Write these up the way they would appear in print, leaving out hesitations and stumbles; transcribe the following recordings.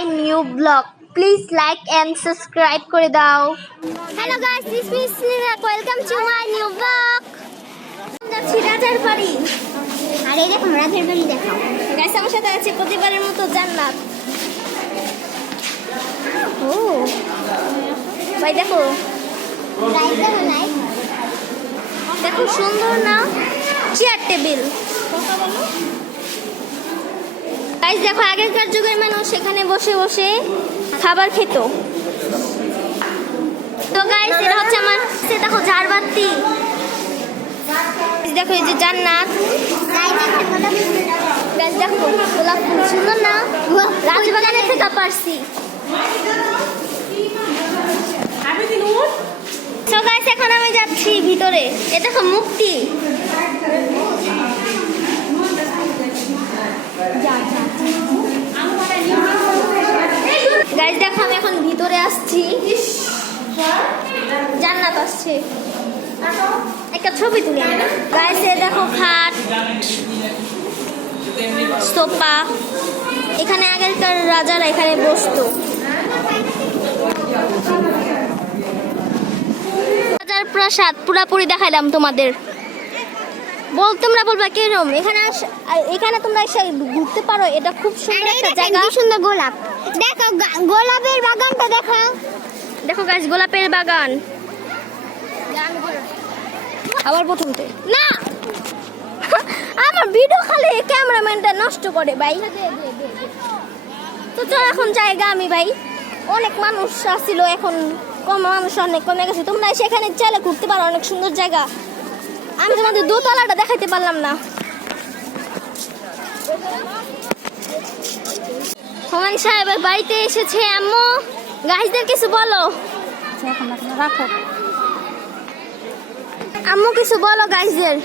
my new vlog. Please like and subscribe করে দাও. Hello guys, this is Nina. Welcome to my new vlog. যাচ্ছি রাজার বাড়ি। আর এই দেখো রাজার বাড়ি দেখাও। গাইস আমার সাথে আছে প্রতিবারের মতো জান্নাত। ও ভাই দেখো লাইট দেখো লাইট দেখো সুন্দর না চেয়ার টেবিল গাইস দেখো আগেকার যুগের মানুষ সেখানে বসে বসে খাবার খেত তো গাইস এটা হচ্ছে আমার দেখো ঝাড়বাতি দেখো এই যে জান্নাত গাইস দেখো গোলাপ ফুল সুন্দর না রাজবাগানের থেকে পারছি তো গাইস এখন আমি যাচ্ছি ভিতরে এ দেখো মুক্তি গাইস দেখো আমি এখন ভিতরে আসছি জান্নাত আসছে একটা ছবি তুলি আমরা গাইস এ দেখো খাট সোফা এখানে আগেকার রাজারা এখানে বসতো রাজার প্রাসাদ পুরাপুরি দেখাইলাম তোমাদের তোমরা বলবা কিরকম এখানে তোমরা এসে ঘুরতে পারো এটা খুব সুন্দর একটা জায়গা সুন্দর গোলাপ দেখো গোলাপের বাগানটা দেখো দেখো গাছ গোলাপের বাগান আবার প্রথমতে না আমার ভিডিও খালি ক্যামেরাম্যানটা নষ্ট করে ভাই তো চল এখন জায়গা আমি ভাই অনেক মানুষ আসছিল এখন কম মানুষ অনেক কমে গেছে তোমরা সেখানে চাইলে ঘুরতে পারো অনেক সুন্দর জায়গা আমি তোমাদের দোতলাটা দেখাইতে পারলাম না হুমায়ুন সাহেবের বাড়িতে এসেছে আম্মু গাইসদের কিছু বলো রাখো আম্মু কিছু বলো গাইসদের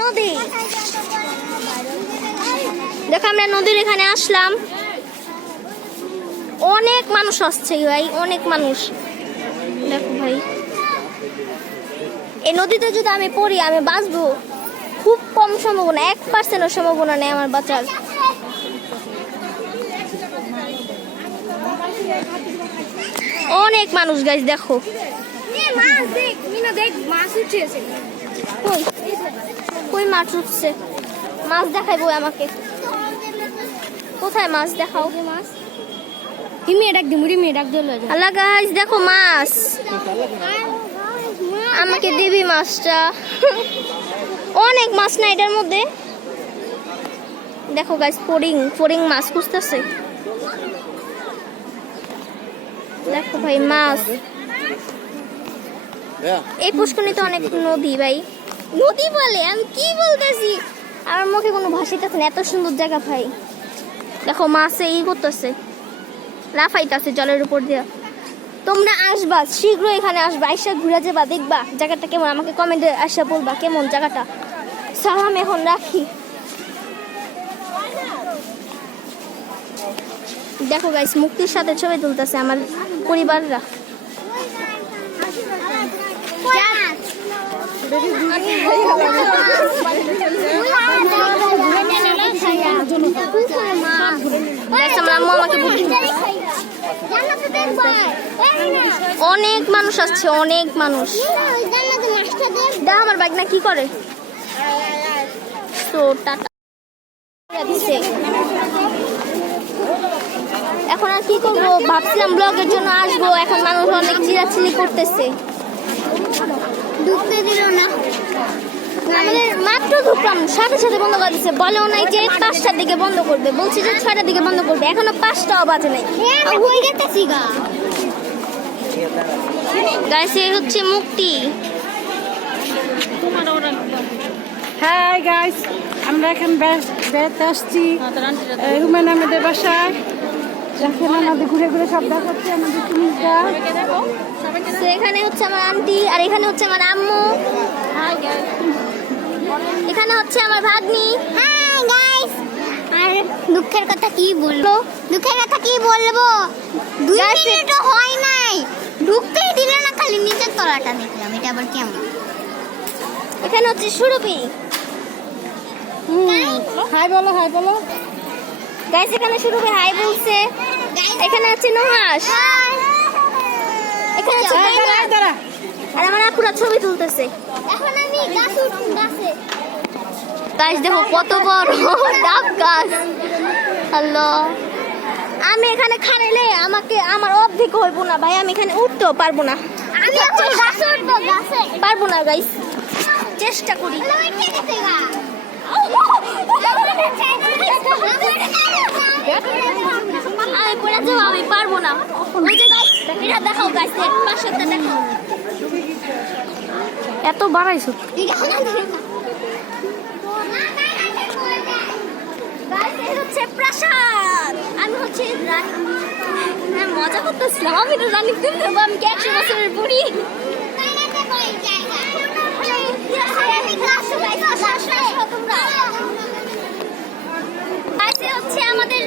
নদী দেখো আমরা নদীর এখানে আসলাম অনেক মানুষ আসছে ভাই অনেক মানুষ দেখো ভাই এই নদীতে যদি আমি পড়ি আমি বাঁচবো খুব কম সম্ভাবনা 1% সম্ভাবনা নেই আমার বাঁচার অনেক মানুষ গাইস দেখো কই মাছ উঠছে মাছ দেখাইবো আমাকে কোথায় মাছ দেখাও মাছ আল্লাহ গাইস দেখো মাছ আমাকে দিবি মাছটা অনেক মাছ না এটার মধ্যে দেখো গাইস ফড়িং মাছ খুঁজতেছে দেখো ভাই মাছ এই পুষ্করিণীতে অনেক নদী ভাই নদী বলে আমি কি বলতেছি আমার মুখে কোনো ভাষাইতেছে না এত সুন্দর জায়গা ভাই দেখো মাছে করতেছে লাফাইতেছে জলের উপর দিয়ে তোমরা আসবা শীঘ্রই এখানে আসবা আইসা ঘুরে যাবা দেখবা জায়গাটা কেমন আমাকে কমেন্টে আসা বলবা কেমন জায়গাটা সালাম এখন রাখি দেখো গাইস মুক্তির সাথে ছবি তুলতেছে আমার পরিবাররা অনেক মানুষ আসছে অনেক মানুষ দেখ আমার বাইক না কি করে তো টাটা এখন আর কি করবো ভাবছিলাম ব্লগের জন্য আসবো এখন মানুষ অনেক চিরাচিরি করতেছে ঢুকতে দিল না আমাদের মাত্র ঢুকলাম সাথে সাথে বন্ধ করে দিচ্ছে বলেও নাই যে 5টার দিকে বন্ধ করবে বলছি যে 6টার দিকে বন্ধ করবে এখনো 5টাও বাজে নাই হয়ে গেছে গাইস এই হচ্ছে মুক্তি হাই গাইস আমরা এখন বেড়াতে আসছি হুমায়ুন আহমেদের বাসায় এখন আমাদের ঘুরে ঘুরে সব দেখাচ্ছি আমাদের সুমিতা এখানে হচ্ছে আমার আন্টি আর এখানে হচ্ছে আমার আম্মু এখানে হচ্ছে আমার ভাগ্নি হাই গাইস আর দুঃখের কথা কি বলবো 2 মিনিটও হয় নাই ঢুকতেই দিল না খালি নিচের তলাটা দেখলাম এটা আবার কেমন এখানে হচ্ছে সুরভি হাই বলো গাইস এখানে শুরু করে হাই বলছে। এখানে আছে নুহাস, এখানে আছে দাঁড়া আর আমার আপুরা ছবি তুলতেছে। এখন আমি গাছে উঠুন গাছে। গাছ দেখো কত বড় ডাব গাছ। হ্যালো, আমি এখানে খাড়াইলে আমাকে আমার অর্ধেক হইব না ভাই, আমি এখানে উঠতেও পারবো না। আমি এখন গাছে উঠবো গাছে। পারবো না গাইস, চেষ্টা করি। আমি পড়ে যাবো, আমি পারবো না। ওই যে গাছ এটা দেখাও, গাছ পাশেরটা দেখাও। এত বাড়াইছো হচ্ছে প্রাসাদ। আমি হচ্ছে রানী, হ্যাঁ মজা করতেছিলাম। আমি তো রানী তুমি দেবো, আমি কি 100 বছরের বুড়ি। হচ্ছে আমাদের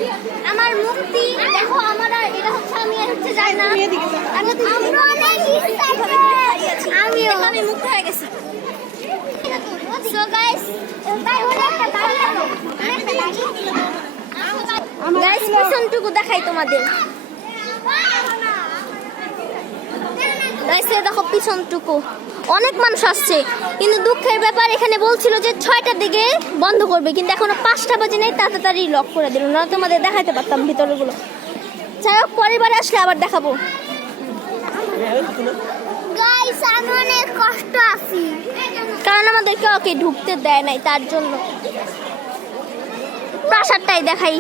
আমার মুক্তি দেখো, আমার এটা হচ্ছে আমি আর হচ্ছে যাই না, আমি মুক্ত হয়ে গেছি। So guys, guys পিছনটুকু দেখাই তোমাদের। গাইস দেখো পিছনটুকু, অনেক মানুষ আসছে, কিন্তু দুঃখের ব্যাপার এখানে বলছিল যে 6টার দিকে বন্ধ করবে, কিন্তু এখনো 5টা বাজে নাই, তাড়াতাড়ি লক করে দিল, না তোমাদের দেখাতে পারতাম ভিতরগুলো। যাই হোক পরের বার আসলে আবার দেখাবো। গাইস আমি অনেক কষ্ট আছি, কারণ আমাদেরকে ওকে ঢুকতে দেয় নাই, তার জন্য। প্রাসাদটাই দেখাই।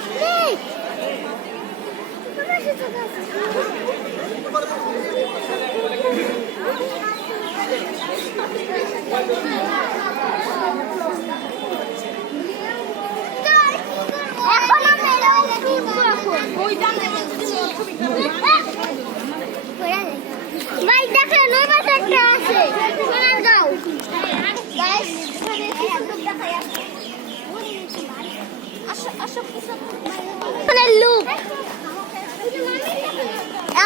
এখন আমরা এরকম উঠবো এখন। ভাই দেখেন ওই পাশে একটা আছে, সোনার গাঁও। গাইস লুক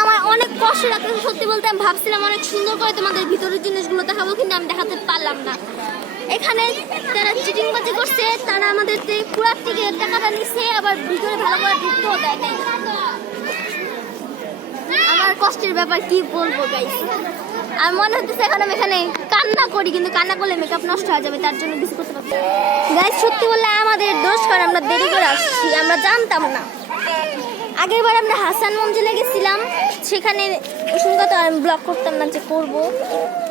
আমার অনেক কষ্ট লাগতেছে সত্যি বলতে। আমি ভাবছিলাম অনেক সুন্দর করে তোমাদের ভিতরের জিনিসগুলো দেখাবো, কিন্তু আমি দেখাতে পারলাম না। এখানে যারা চিটিং বাজি করছে তারা আমাদের পুরো টিকিট টাকাটা নিচ্ছে, আবার ভিতরে ভালো করে ঢুকতেও দেয় নাই। আমার কষ্টের ব্যাপার কি বলবো গাইস। আমার মনে হচ্ছে এখন আমি এখানে কান্না করি, কিন্তু কান্না করলে মেকআপ নষ্ট হয়ে যাবে, তার জন্য কিছু করতে পারছি। গাইস সত্যি বললে আমাদের দোষ, কারণ আমরা দেরি করে আসছি, আমরা জানতাম না। আগের বার আমরা হাসান মঞ্জিলে গেছিলাম, সেখানে শুনে কথা আমি ব্লগ করতাম না যে করবো,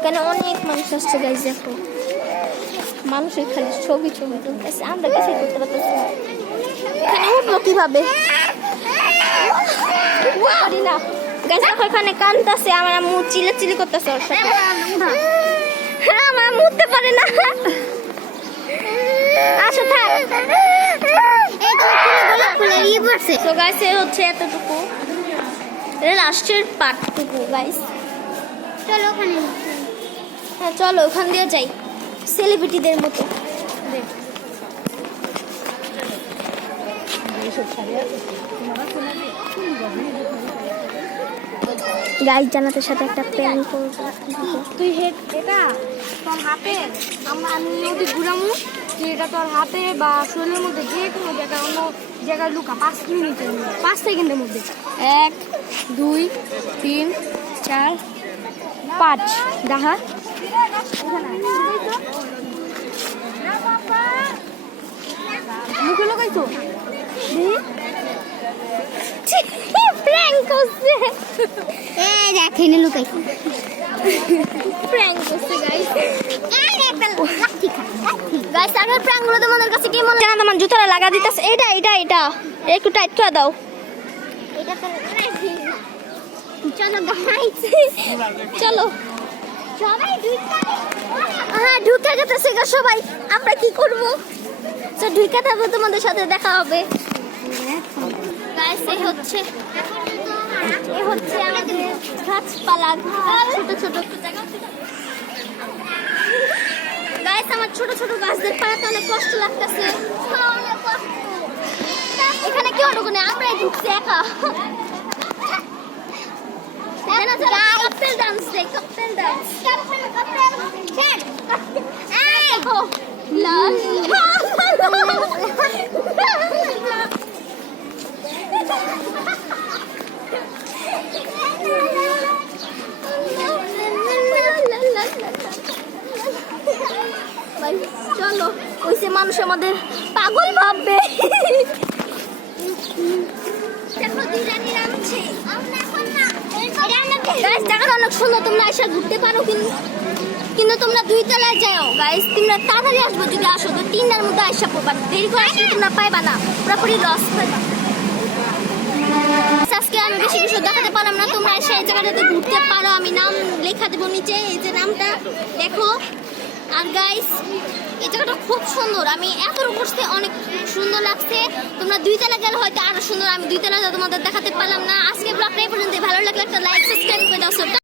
কেন অনেক মানুষ আসছে। গাইস দেখো মানুষের খালি ছবি তুলতেছে, আমরা কিছুই করতে পারতেছি না। এখানে উঠবো কিভাবে পারি না। গাইস দেখো এখানে কাঁদতেছে, আমার আম্মু চিল্লাচিল্লি করতেছে ওর সাথে। হ্যাঁ আমার আম্মু উঠতে পারে না। আসো থাক। তো গাইস এ হচ্ছে এতটুকু, এটা লাস্টের পার্টটুকু গাইস। চলো ওখানে। হ্যাঁ চলো ওখান দিয়ে যাই, সেলিব্রিটিদের মতো। গাইস জান্নাতের সাথে একটা প্ল্যান করব। তুই এটা তোর হাতে, আমি নদী ঘুরামু, তুই এটা তোর হাতে বা শরীরের মধ্যে যে কোনো জায়গায় অন্য জায়গায় লুকা 5 মিনিটের মধ্যে, 5 সেকেন্ডের মধ্যে। 1 2 3 4 5 দেখা মুখে লুকাইছো প্র্যাঙ্ক করছে, এই দেখেন লুকাইছি। প্র্যাঙ্ক করছে গাইস। গাইস আগের প্র্যাঙ্কগুলো তোমাদের কাছে কি মনে হয়? তোমার জুতোটা লাগা দিতেছে, এটা এটা এটা একটু টাইট করে দাও। এটা তো চলো গাইস, চলো সবাই দুইটা। হ্যাঁ ঢুকে যেতেছে গা সবাই, আমরা কি করব? তো ঢুকে থাকবো, তোমাদের সাথে দেখা হবে। গাইস এই হচ্ছে আমাদের গাছপালা, ছোট ছোট গাইস। আমার ছোট ছোট গাছদের পাড়াতে অনেক কষ্ট লাগতেছে। এখানে কেউ ঢুকে, আমরাই ঢুকছি একা। Couple dance, couple dance. ভাই চলো, ওইসে মানুষ আমাদের পাগল ভাববে। দেখো দিরানি নামছে। গাইস জায়গাটা অনেক সুন্দর, তোমরা এসে ঘুরতে পারো, কিন্তু তোমরা 2 তলায় যাও গাইস। তোমরা তাড়াতাড়ি আসবে, যদি আসো তো 3টার মধ্যে আসা পড়বা, দেরি করে আসলে তোমরা পাইবা না, পুরোপুরি লস পাইবা। আজকে আমি বেশি কিছু দেখাতে পারলাম না, তোমরা এসে এই জায়গাটাতে ঘুরতে পারো। আমি নাম লেখা দেবো নিচে, এই যে নামটা দেখো। আর গাইস এই জায়গাটা খুব সুন্দর, আমি এত উপরে অনেক সুন্দর লাগছে। তোমরা 2 তলা গেলে হয়তো আরো সুন্দর, আমি 2 তলা তোমাদের দেখাতে পারলাম না। আজকে ব্লগটা এই পর্যন্ত, ভালো লাগলে একটা লাইক সাবস্ক্রাইব করে দাও।